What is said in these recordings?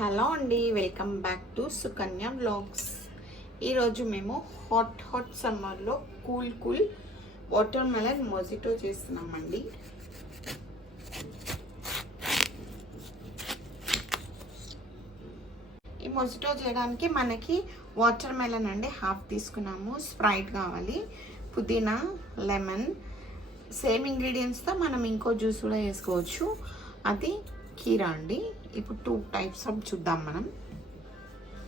Hello అండి, welcome back to Sukanya vlogs. ఈరోజు మేము హాట్ సమ్మర్లో కూల్ వాటర్ మెలన్ మొజిటో చేస్తున్నామండి. ఈ మొజిటో చేయడానికి మనకి వాటర్ మెలన్ అండి హాఫ్ తీసుకున్నాము. స్ప్రైట్ కావాలి, పుదీనా, లెమన్, సేమ్ ఇంగ్రీడియంట్స్తో మనం ఇంకో జ్యూస్ కూడా వేసుకోవచ్చు. అది కీరా అండి. ఇప్పుడు 2 టైప్స్ ఆఫ్ చూద్దాం.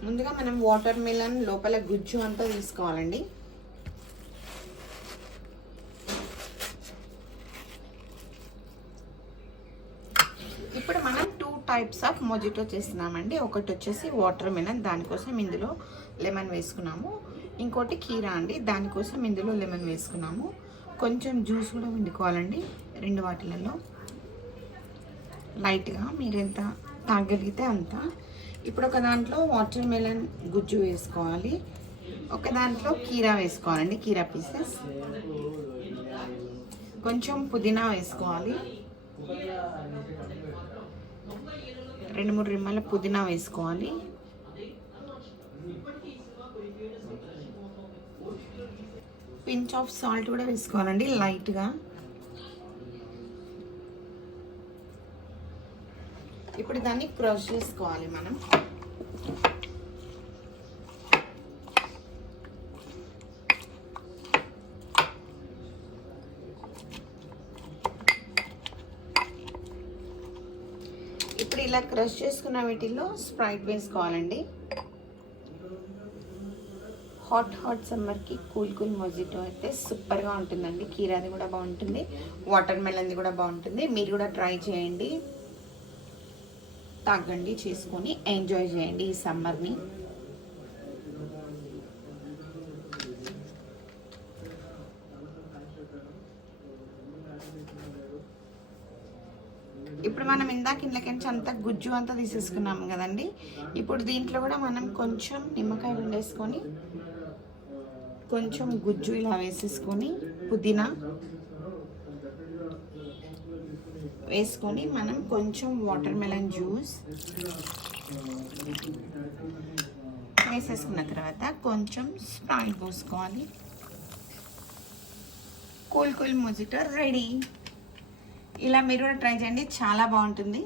ముందుగా మనం వాటర్ మిలన్ లోపల గుజ్జు అంతా తీసుకోవాలండి. ఇప్పుడు మనం 2 టైప్స్ ఆఫ్ మొజిటో చేస్తున్నామండి. ఒకటి వచ్చేసి వాటర్ మిలన్, దానికోసం ఇందులో లెమన్ వేసుకున్నాము. ఇంకోటి కీరా అండి, దానికోసం ఇందులో లెమన్ వేసుకున్నాము. కొంచెం జ్యూస్ కూడా వండుకోవాలండి రెండు వాటిలలో, లైట్గా మీరు ఎంత తాగలిగితే అంత. ఇప్పుడు ఒక దాంట్లో వాటర్ మెలన్ గుజ్జు వేసుకోవాలి, ఒక దాంట్లో కీరా వేసుకోవాలండి, కీరా పీసెస్. కొంచెం పుదీనా వేసుకోవాలి, 2-3 రిమ్మల పుదీనా వేసుకోవాలి. పించ్ ఆఫ్ సాల్ట్ కూడా వేసుకోవాలండి లైట్గా. ఇప్పుడు దాన్ని క్రష్ చేసుకోవాలి మనం. ఇప్పుడు ఇలా క్రష్ చేసుకున్న వీటిల్లో స్ప్రైట్ వేసుకోవాలండి. హాట్ సమ్మర్కి కూల్ మొజిటో అయితే సూపర్గా ఉంటుందండి. కీరాది కూడా బాగుంటుంది, వాటర్ మెలన్ది కూడా బాగుంటుంది. మీరు కూడా ట్రై చేయండి, తాగండి, చేసుకొని ఎంజాయ్ చేయండి ఈ సమ్మర్ని. ఇప్పుడు మనం ఇందాక ఇంట్లోకించి అంతా గుజ్జు అంతా తీసేసుకున్నాము కదండి. ఇప్పుడు దీంట్లో కూడా మనం కొంచెం నిమ్మకాయ వండేసుకొని కొంచెం గుజ్జు ఇలా వేసేసుకొని పుదీనా వేసుకొని మనం కొంచెం వాటర్ మెలన్ జ్యూస్ వేసేసుకున్న తర్వాత కొంచెం స్ప్రైట్ పోసుకోవాలి. Cool mojito ready. ఇలా మీరు కూడా ట్రై చేయండి, చాలా బాగుంటుంది.